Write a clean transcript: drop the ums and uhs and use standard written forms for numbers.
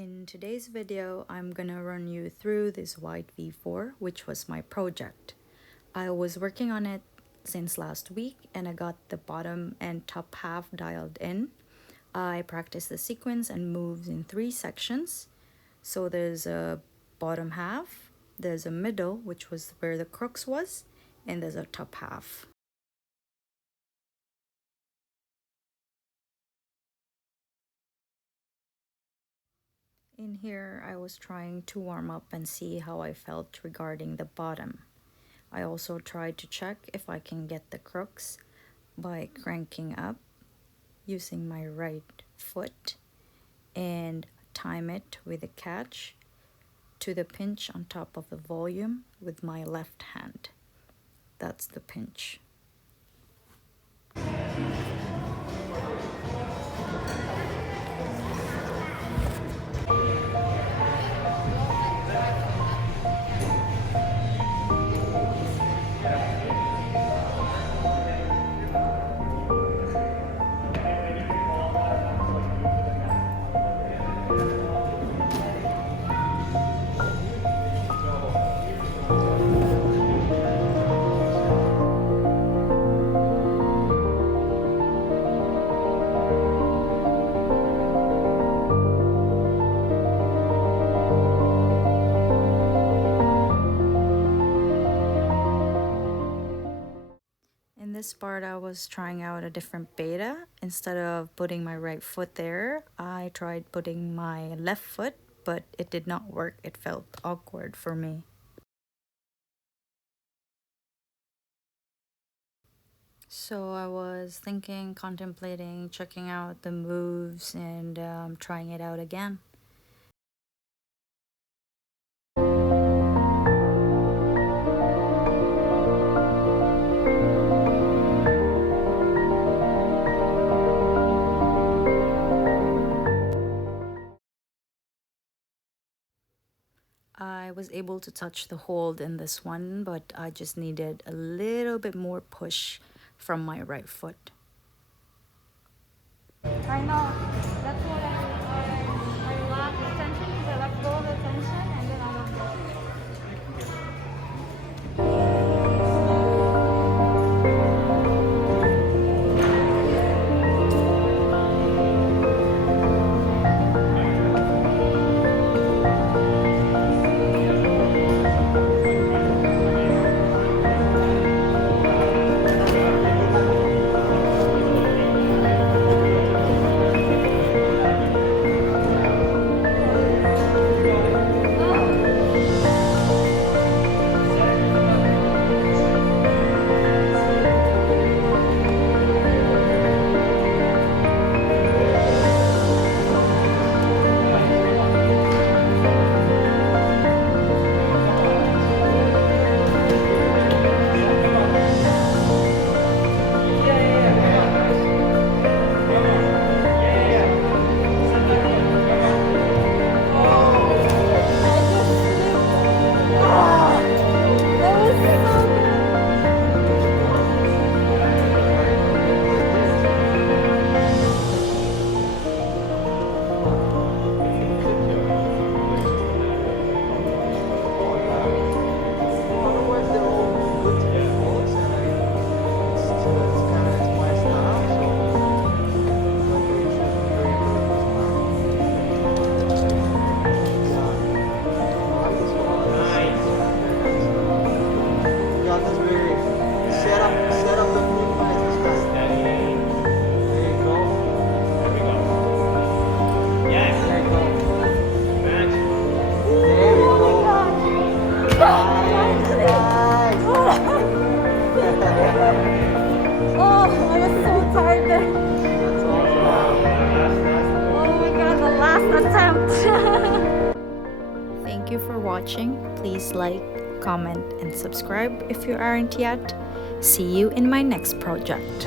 In today's video, I'm gonna run you through this white V4, which was my project. I was working on it since last week and I got the bottom and top half dialed in. I practiced the sequence and moves in 3 sections. So there's a bottom half, there's a middle, which was where the crux was, and there's a top half. In here, I was trying to warm up and see how I felt regarding the bottom. I also tried to check if I can get the crux by cranking up using my right foot and time it with a catch to the pinch on top of the volume with my left hand. That's the pinch. In this part, I was trying out a different beta. Instead of putting my right foot there, I tried putting my left foot, but it did not work. It felt awkward for me. So I was thinking, contemplating, checking out the moves and trying it out again. I was able to touch the hold in this one, but I just needed a little bit more push from my right foot. I know. That's what I lack the tension because I let go of the tension and then I don't go. Thank you for watching. Please like, comment, and subscribe if you aren't yet. See you in my next project.